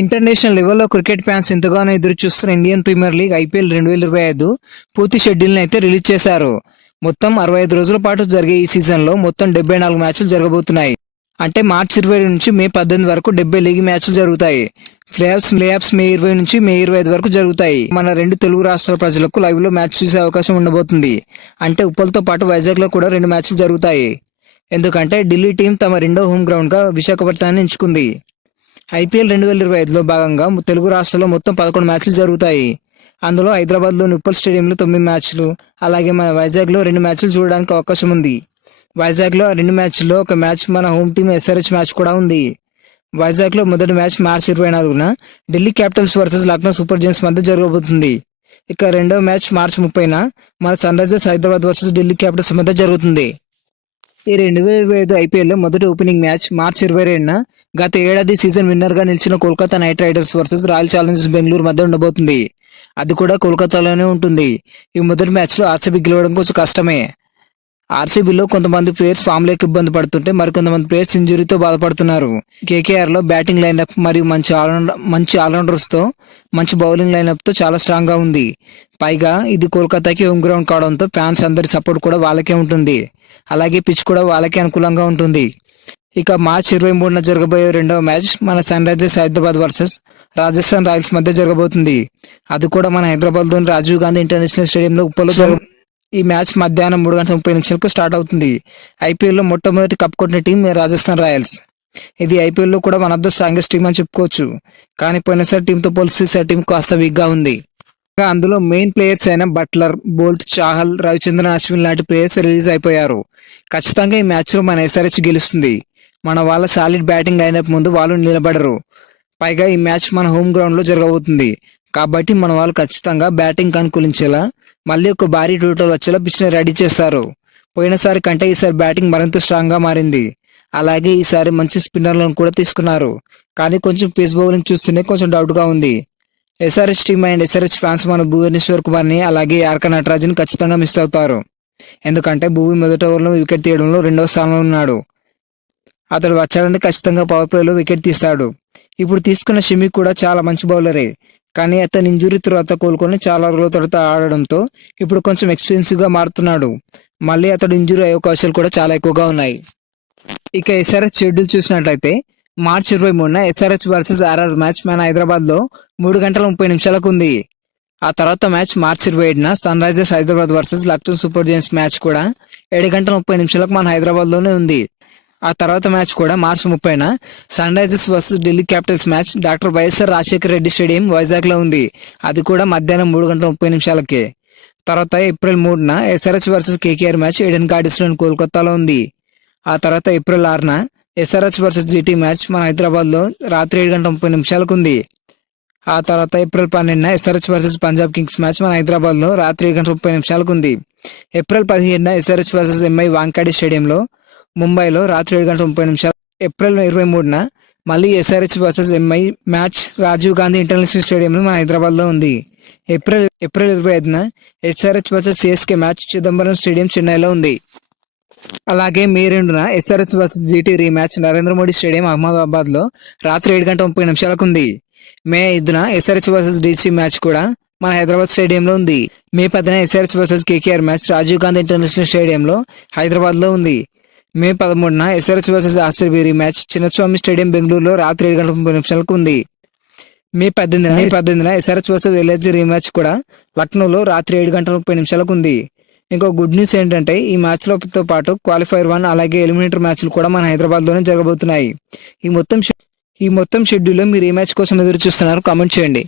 International లెవెల్లో cricket fans ఎంతగానో ఎదురు చూస్తున్న ఇండియన్ ప్రీమియర్ లీగ్ ఐపీఎల్ 2025 పూర్తి షెడ్యూల్ని అయితే రిలీజ్ చేశారు. మొత్తం 65 రోజుల పాటు జరిగే ఈ సీజన్లో మొత్తం 74 మ్యాచ్లు జరగబోతున్నాయి. అంటే మార్చి 20 నుంచి మే 18 వరకు 70 లీగ్ మ్యాచ్లు జరుగుతాయి. ప్లేఆఫ్స్ మే 20 నుంచి మే 25 వరకు జరుగుతాయి. మన రెండు తెలుగు రాష్ట్రాల ప్రజలకు లైవ్ లో మ్యాచ్ చూసే అవకాశం ఉండబోతుంది. అంటే ఉప్పల్తో పాటు వైజాగ్ లో కూడా 2 మ్యాచ్లు జరుగుతాయి. ఎందుకంటే ఢిల్లీ టీం తమ రెండో హోమ్ గ్రౌండ్ గా విశాఖపట్నాన్ని ఎంచుకుంది. ఐపీఎల్ 2025లో భాగంగా తెలుగు రాష్ట్రాల్లో మొత్తం 11 మ్యాచ్లు జరుగుతాయి. అందులో హైదరాబాద్లోని ఉప్పల్ స్టేడియంలో 9 మ్యాచ్లు, అలాగే మన వైజాగ్లో 2 మ్యాచ్లు చూడడానికి అవకాశం ఉంది. వైజాగ్లో 2 మ్యాచ్ల్లో ఒక మ్యాచ్ మన హోమ్ టీం ఎస్ఆర్హెచ్ మ్యాచ్ కూడా ఉంది. వైజాగ్లో మొదటి మ్యాచ్ మార్చి 24న Delhi capitals versus Lucknow super giants మధ్య జరగబోతుంది. ఇక రెండో మ్యాచ్ మార్చి 30న మన sun Risers Hyderabad versus Delhi capitals మధ్య జరుగుతుంది. ఈ 2025 ఐపీఎల్లో మొదటి ఓపెనింగ్ మ్యాచ్ మార్చి 22న గత ఏడాది సీజన్ విన్నర్ గా నిలిచిన Kolkata night riders versus royal Challengers Bengaluru మధ్య ఉండబోతుంది. అది కూడా కోల్కతాలోనే ఉంటుంది. ఈ మొదటి మ్యాచ్ లో ఆర్సీబీ గెలవడం కొంచెం కష్టమే. ఆర్సీబీలో కొంతమంది ప్లేయర్స్ ఫామ్ లేక ఇబ్బంది పడుతుంటే మరికొంతమంది ప్లేయర్స్ ఇంజురీతో బాధపడుతున్నారు. కేకేఆర్ లో బ్యాటింగ్ లైనప్ మరియు మంచి ఆల్రౌండర్స్ తో మంచి బౌలింగ్ లైనప్ తో చాలా స్ట్రాంగ్ గా ఉంది. పైగా ఇది కోల్కతాకి హోమ్ గ్రౌండ్ కావడంతో ఫ్యాన్స్ అందరి సపోర్ట్ కూడా వాళ్ళకే ఉంటుంది. అలాగే పిచ్ కూడా వాళ్ళకే అనుకూలంగా ఉంటుంది. ఇక మార్చి 23న జరగబోయే రెండవ మ్యాచ్ మన sun Risers Hyderabad versus Rajasthan Royals మధ్య జరగబోతుంది. అది కూడా మన హైదరాబాద్ లోని రాజీవ్ గాంధీ ఇంటర్నేషనల్ స్టేడియంలో ఉప్పలో ఈ మ్యాచ్ మధ్యాహ్నం 3:30 స్టార్ట్ అవుతుంది. ఐపీఎల్లో మొట్టమొదటి కప్ కొట్టిన టీం రాజస్థాన్ రాయల్స్. ఇది ఐపీఎల్లో కూడా one of the strongest team అని చెప్పుకోవచ్చు. కానీ పోయినసారి టీంతో పోలిస్తే ఈసారి టీం కాస్త వీక్ గా ఉంది. అందులో మెయిన్ ప్లేయర్స్ అయిన బట్లర్, బోల్ట్, చాహల్, రవిచంద్రన్ అశ్విన్ లాంటి ప్లేయర్స్ రిలీజ్ అయిపోయారు. ఖచ్చితంగా ఈ మ్యాచ్ లో మన ఎస్ఆర్హెచ్ గెలుస్తుంది. మన వాళ్ళ సాలిడ్ బ్యాటింగ్ లైనప్ ముందు వాళ్ళు నిలబడరు. పైగా ఈ మ్యాచ్ మన హోమ్ గ్రౌండ్ లో జరగబోతుంది. కాబట్టి మన వాళ్ళు ఖచ్చితంగా బ్యాటింగ్ అనుకూలించేలా మళ్ళీ ఒక భారీ టోటల్ వచ్చేలా పిచ్ ని రెడీ చేస్తారు. పోయినసారి కంటే ఈసారి బ్యాటింగ్ మరింత స్ట్రాంగ్ గా మారింది. అలాగే ఈసారి మంచి స్పిన్నర్లను కూడా తీసుకున్నారు. కానీ కొంచెం పేస్ బౌలింగ్ చూస్తూనే కొంచెం డౌట్ గా ఉంది. SRH team and SRH fans మన భువనేశ్వర్ కుమార్ ని అలాగే ఆర్క నటరాజన్ ఖచ్చితంగా మిస్ అవుతారు. ఎందుకంటే భూమి మొదటి ఓవర్లో వికెట్ తీయడంలో 2వ స్థానంలో ఉన్నాడు. అతడు వచ్చాడంటే ఖచ్చితంగా పవర్ ప్లేలో వికెట్ తీస్తాడు. ఇప్పుడు తీసుకున్న షమి కూడా చాలా మంచి బౌలరే. కానీ అతను ఇంజురీ తర్వాత కోలుకొని చాలా రోజుల తర్వాత ఆడడంతో ఇప్పుడు కొంచెం ఎక్స్పెన్సివ్ గా మారుతున్నాడు. మళ్ళీ అతడు ఇంజురీ అయ్యే అవకాశాలు కూడా చాలా ఎక్కువగా ఉన్నాయి. ఇక ఎస్ఆర్హెచ్ షెడ్యూల్ చూసినట్లయితే మార్చి 23న ఎస్ఆర్హెచ్ వర్సెస్ ఆర్ఆర్ మ్యాచ్ మన హైదరాబాద్ లో 3:30 ఉంది. ఆ తర్వాత మ్యాచ్ మార్చి 27న sun Risers Hyderabad versus Lucknow super giants match కూడా 7:30 మన హైదరాబాద్ లోనే ఉంది. ఆ తర్వాత మ్యాచ్ కూడా మార్చి 30న sunrisers versus Delhi capitals match doctor YSR Rajasekhara Reddy stadium Vizag లో ఉంది. అది కూడా మధ్యాహ్నం 3:30 తర్వాత ఏప్రిల్ 3న SRH versus KKR match Eden gardens లోని కోల్కతాలో ఉంది. ఆ తర్వాత ఏప్రిల్ 6న ఎస్ఆర్హెచ్ వర్సెస్ జీటీ మ్యాచ్ మన హైదరాబాద్ లో రాత్రి 7:30 ఉంది. ఆ తర్వాత ఏప్రిల్ 12న SRH versus Punjab kings match మన హైదరాబాద్ లో రాత్రి 7:30 ఉంది. ఏప్రిల్ 15న ఎస్ఆర్హెచ్ వర్సెస్ ఎంఐ వాంకాడే స్టేడియంలో ముంబైలో రాత్రి 7:30. ఏప్రిల్ 23న మళ్ళీ SRH versus MI match Rajiv Gandhi international స్టేడియంలో మన హైదరాబాద్ లో ఉంది. ఏప్రిల్ 25న SRH versus CSK match Chidambaram stadium చెన్నైలో ఉంది. అలాగే మే 2న SRH versus GT rematch Narendra Modi stadium Ahmedabad లో రాత్రి 7:30 మే 5న ఎస్ఆర్హెచ్ వర్సెస్ డీసీ మ్యాచ్ కూడా మన హైదరాబాద్ స్టేడియంలో ఉంది. మే 10న SRH versus KKR match Rajiv Gandhi international స్టేడియంలో హైదరాబాద్ లో ఉంది. May 13న SRH versus RCB match Chinnaswamy stadium బెంగళూరులో రాత్రి 7:30 ఉంది. మే 18న ఎస్ఆర్హెచ్ వర్సెస్ ఎల్ఎస్జీ రీమ్యాచ్ కూడా లక్నోలో రాత్రి 7:30 ఉంది. ఇంకో గుడ్ న్యూస్ ఏంటంటే ఈ మ్యాచ్ లతో పాటు క్వాలిఫైర్ 1 అలాగే ఎలిమినేటర్ మ్యాచ్లు కూడా మన హైదరాబాద్ లోనే జరగబోతున్నాయి. ఈ మొత్తం షెడ్యూల్లో మీరు ఏ మ్యాచ్ కోసం ఎదురు చూస్తున్నారు కామెంట్ చేయండి.